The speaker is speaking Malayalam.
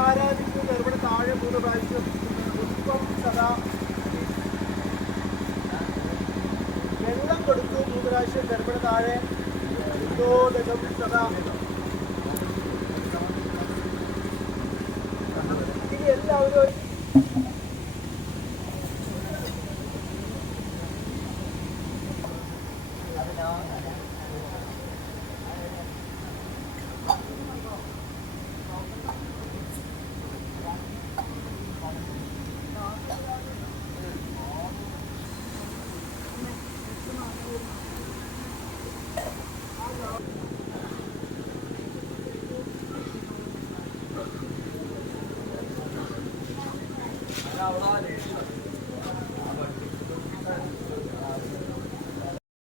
ആരാധിക്കുന്നു ഇവിടെ താഴെ മൂന്ന് പ്രാവശ്യം പുഷ്പം സദാ മൂന്ന് പ്രാവശ്യം ഗർഭിണ താഴെ ഉദ്ബോധകം സദാ ഇനി എല്ലാവരും ഒരു Caralho,